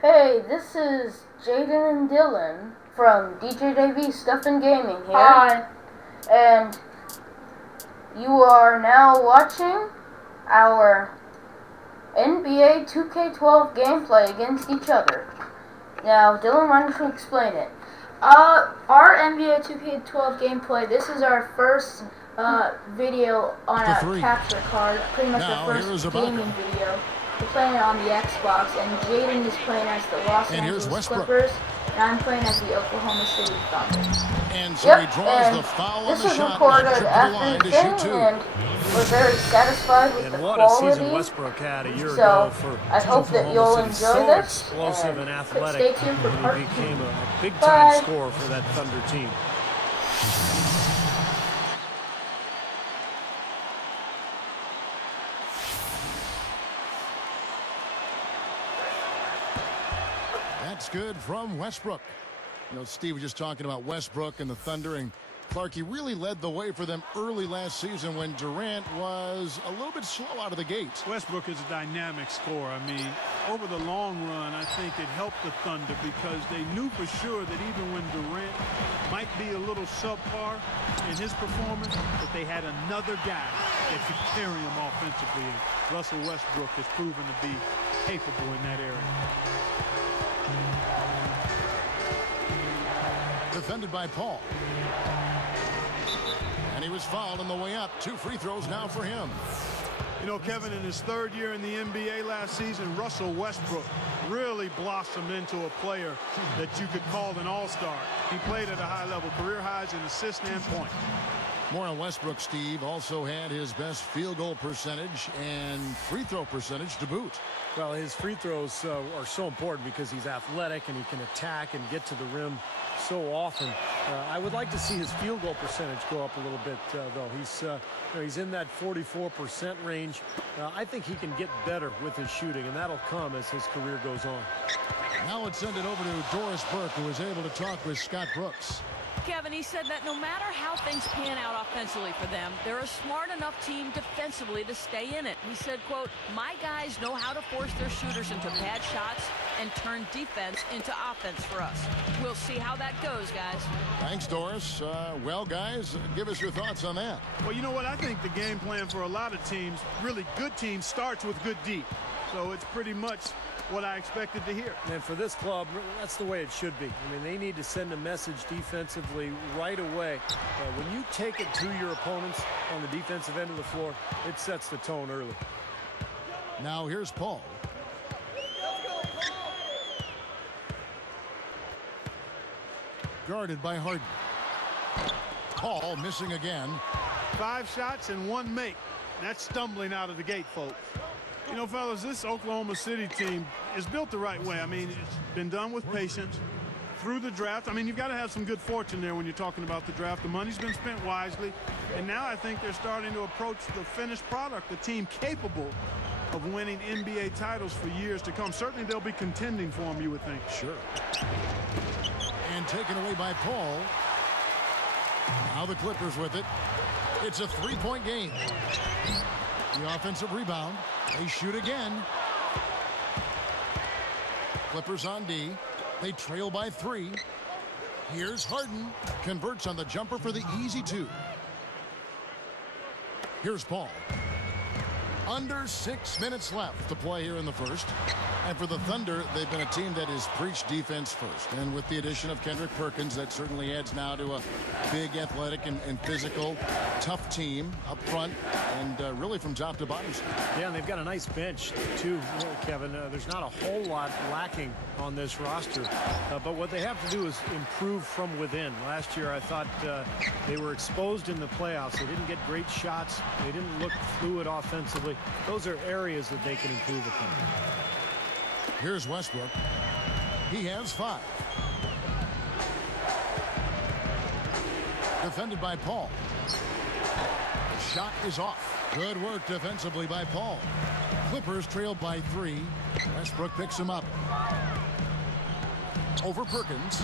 Hey, this is Jaden and Dylan from DJJV Stuff and Gaming here. Hi. And you are now watching our NBA 2K12 gameplay against each other. Now, Dylan, why don't you explain it? Our NBA 2K12 gameplay, this is our first video on a capture card, pretty much our first gaming video. We're playing it on the Xbox, and Jaden is playing as the Los Angeles Clippers, and I'm playing as the Oklahoma City Thunder. And so he draws the foul on this the was shot recorded after the game, and we're very satisfied with the what quality. a season Westbrook had a year So ago for I hope that you'll enjoy so this. explosive and athletic. Stay tuned for part He became 2. a big-time scorer for that Thunder team. That's good from Westbrook. You know, Steve was just talking about Westbrook and the Thunder, and Clark, he really led the way for them early last season when Durant was a little bit slow out of the gates. Westbrook is a dynamic scorer. I mean, over the long run, I think it helped the Thunder because they knew for sure that even when Durant might be a little subpar in his performance, that they had another guy that could carry him offensively. And Russell Westbrook has proven to be capable in that area. Defended by Paul. And he was fouled on the way up. 2 free throws now for him. You know, Kevin, in his 3rd year in the NBA last season, Russell Westbrook really blossomed into a player that you could call an all-star. He played at a high level, career highs in assists and points. More on Westbrook, Steve. Also had his best field goal percentage and free throw percentage to boot. Well, his free throws are so important because he's athletic and he can attack and get to the rim so often. I would like to see his field goal percentage go up a little bit, though. He's in that 44% range. I think he can get better with his shooting, and that'll come as his career goes on. Now let's send it over to Doris Burke, who was able to talk with Scott Brooks. Kevin, he said that no matter how things pan out offensively for them, they're a smart enough team defensively to stay in it. He said, quote, "My guys know how to force their shooters into bad shots and turn defense into offense for us. We'll see how that goes, guys." Thanks, Doris. Well, guys, give us your thoughts on that. Well, you know what? I think the game plan for a lot of teams, really good teams, starts with good deep. So it's pretty much what I expected to hear. And for this club, that's the way it should be. I mean, they need to send a message defensively right away. When you take it to your opponents on the defensive end of the floor, it sets the tone early. Now here's Paul. Guarded by Harden. Paul missing again. 5 shots and 1 make. That's stumbling out of the gate, folks. You know, fellas, this Oklahoma City team is built the right way. I mean, it's been done with patience through the draft. I mean, you've got to have some good fortune there when you're talking about the draft. The money's been spent wisely, and now I think they're starting to approach the finished product, the team capable of winning NBA titles for years to come. Certainly they'll be contending for them, you would think. Sure. And taken away by Paul. Now the Clippers with it. It's a 3-point game. The offensive rebound. They shoot again. Clippers on D. They trail by 3. Here's Harden. Converts on the jumper for the easy 2. Here's Paul. Under 6 minutes left to play here in the first. And for the Thunder, they've been a team that has preached defense first. And with the addition of Kendrick Perkins, that certainly adds now to a big, athletic, and physical, tough team up front, and really from top to bottom. Yeah, and they've got a nice bench, too, Kevin. There's not a whole lot lacking on this roster. But what they have to do is improve from within. Last year, I thought they were exposed in the playoffs. They didn't get great shots. They didn't look fluid offensively. Those are areas that they can improve upon. Here's Westbrook. He has 5. Defended by Paul. Shot is off. Good work defensively by Paul. Clippers trailed by 3. Westbrook picks him up. Over Perkins.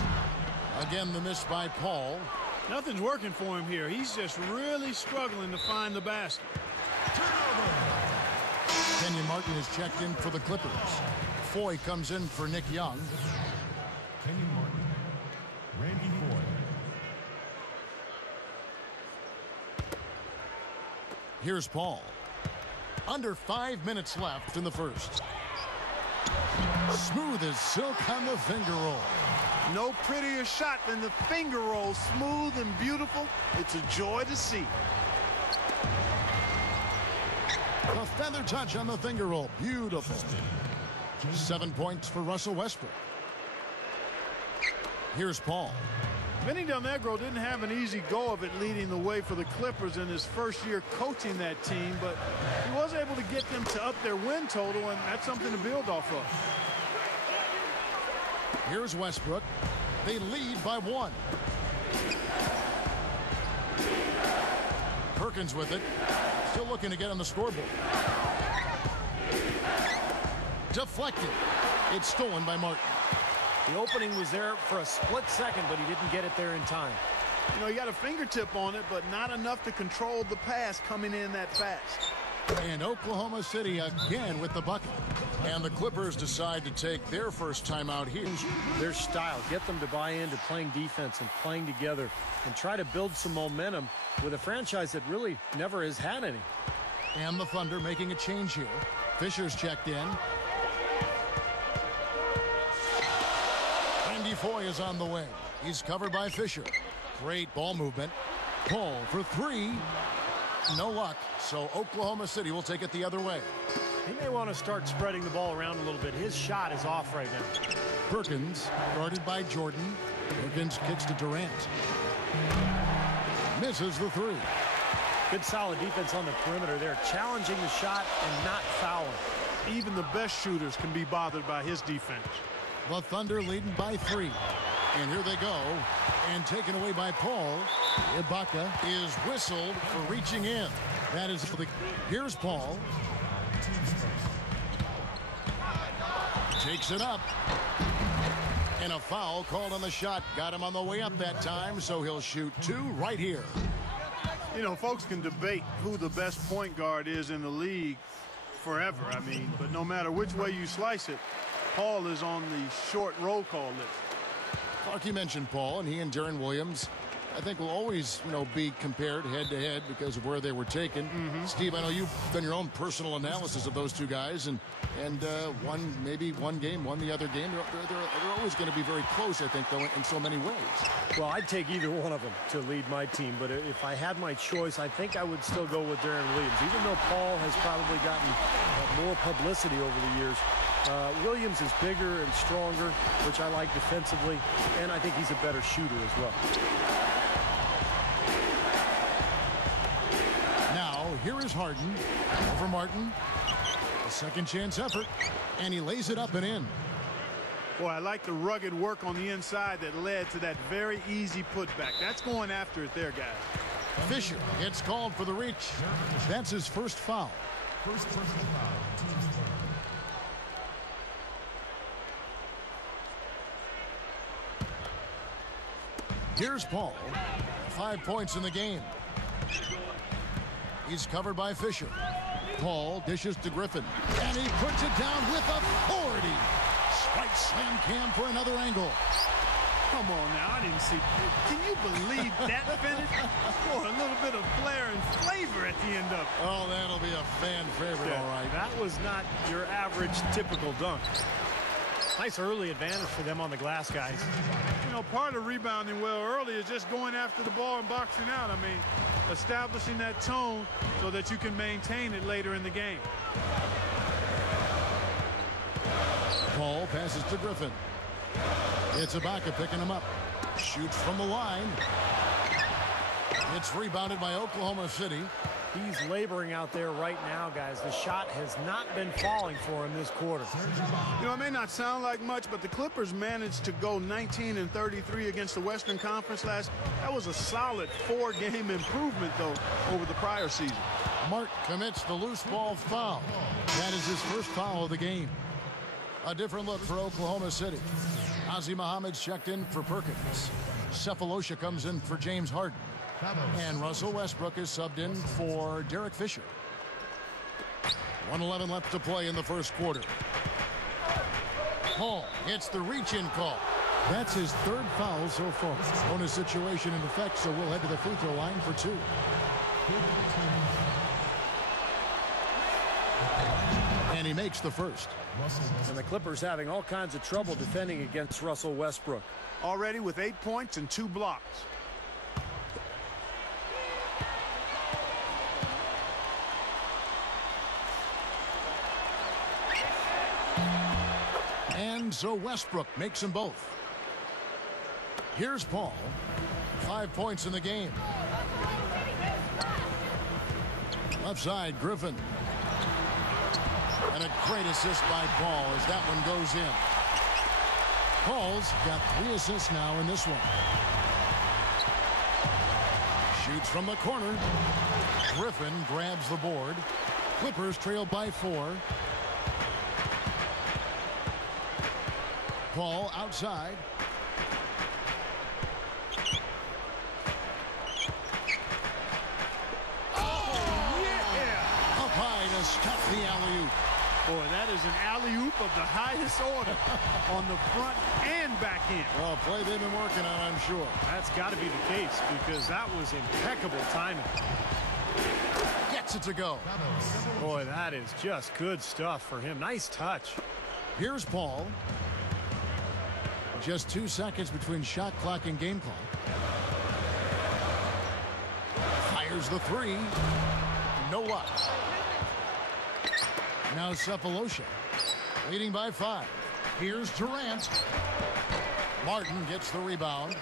Again, the miss by Paul. Nothing's working for him here. He's just really struggling to find the basket. Turnover. Kenyon Martin is checked in for the Clippers. Foy comes in for Nick Young. Kenyon Martin. Randy Foy. Here's Paul. Under 5 minutes left in the first. Smooth as silk on the finger roll. No prettier shot than the finger roll. Smooth and beautiful. It's a joy to see. A feather touch on the finger roll. Beautiful. 7 points for Russell Westbrook. Here's Paul. Vinny Del Negro didn't have an easy go of it leading the way for the Clippers in his first year coaching that team, but he was able to get them to up their win total, and that's something to build off of. Here's Westbrook. They lead by 1. Perkins with it. Still looking to get on the scoreboard. Deflected. It's stolen by Martin. The opening was there for a split second, but he didn't get it there in time. You know, he got a fingertip on it, but not enough to control the pass coming in that fast. And Oklahoma City again with the bucket. And the Clippers decide to take their first time out here. Their style, get them to buy into playing defense and playing together and try to build some momentum with a franchise that really never has had any. And the Thunder making a change here. Fisher's checked in. Randy Foy is on the way. He's covered by Fisher. Great ball movement. Paul for 3. No luck, so Oklahoma City will take it the other way. He may want to start spreading the ball around a little bit. His shot is off right now. Perkins, guarded by Jordan. Perkins kicks to Durant. Misses the 3. Good solid defense on the perimeter there, challenging the shot and not fouling. Even the best shooters can be bothered by his defense. The Thunder leading by 3. And here they go. And taken away by Paul. Ibaka is whistled for reaching in. That is for the... Here's Paul. Takes it up. And a foul called on the shot. Got him on the way up that time, so he'll shoot 2 right here. You know, folks can debate who the best point guard is in the league forever. I mean, but no matter which way you slice it, Paul is on the short roll call list. Clark, you mentioned Paul, and he and Deron Williams, I think, will always, be compared head-to-head because of where they were taken. Steve, I know you've done your own personal analysis of those two guys, and maybe one game, won the other game. They're always going to be very close, I think, though, in so many ways. Well, I'd take either one of them to lead my team, but if I had my choice, I think I would still go with Deron Williams. Even though Paul has probably gotten more publicity over the years, Williams is bigger and stronger, which I like defensively, and I think he's a better shooter as well. Now, here is Harden over Martin. A second chance effort, and he lays it up and in. Boy, I like the rugged work on the inside that led to that very easy putback. That's going after it there, guys. Fisher gets called for the reach. That's his first foul. First personal foul. Here's Paul. 5 points in the game. He's covered by Fisher. Paul dishes to Griffin. And he puts it down with authority. Spike slam cam for another angle. Come on now, I didn't see. Can you believe that finish? Boy, a little bit of flair and flavor at the end of it. Oh, that'll be a fan favorite, all right. That was not your average typical dunk. Nice early advantage for them on the glass, guys. You know, part of rebounding well early is just going after the ball and boxing out. I mean, establishing that tone so that you can maintain it later in the game. Paul passes to Griffin. It's Ibaka picking him up. Shoots from the line. It's rebounded by Oklahoma City. He's laboring out there right now, guys. The shot has not been falling for him this quarter. You know, it may not sound like much, but the Clippers managed to go 19-33 against the Western Conference That was a solid 4-game improvement, though, over the prior season. Mark commits the loose ball foul. That is his first foul of the game. A different look for Oklahoma City. Ozzie Muhammad's checked in for Perkins. Cephalosha comes in for James Harden. And Russell Westbrook is subbed in for Derek Fisher. 1:11 left to play in the first quarter. Paul hits the reach-in call. That's his third foul so far. Bonus situation in effect, so we'll head to the free throw line for 2. And he makes the first. And the Clippers having all kinds of trouble defending against Russell Westbrook. Already with 8 points and 2 blocks. And so Westbrook makes them both. Here's Paul. 5 points in the game. Left side, Griffin. And a great assist by Paul as that one goes in. Paul's got 3 assists now in this one. Shoots from the corner. Griffin grabs the board. Clippers trail by 4. Paul outside. Stop the alley-oop. Boy, that is an alley-oop of the highest order on the front and back end. Well, play they've been working on, I'm sure. That's got to be the case because that was impeccable timing. Gets it to go. Boy, that is just good stuff for him. Nice touch. Here's Paul. Just 2 seconds between shot clock and game clock. Fires the 3. No luck. Now Cephalosha, leading by 5. Here's Durant. Martin gets the rebound.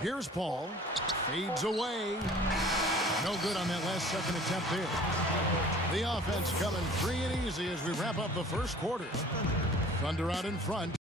Here's Paul. Fades away. No good on that last second attempt there. The offense coming free and easy as we wrap up the first quarter. Thunder out in front,